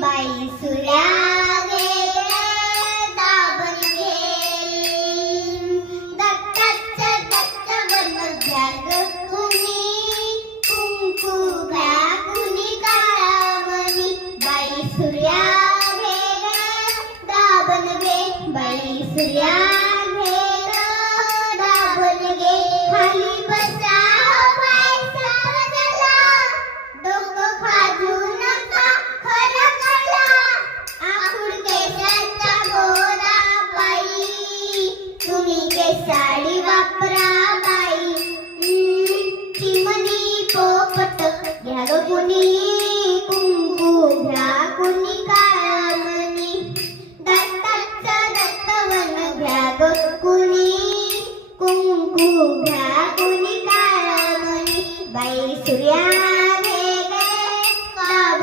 बाई सूर्या गे दाबण घे दत्ताचं दत्त बनवत्या ग कुणी कुंकू घ्या कुणी काळामणी बाई सूर्या गे दाबण घे बाई सूर्या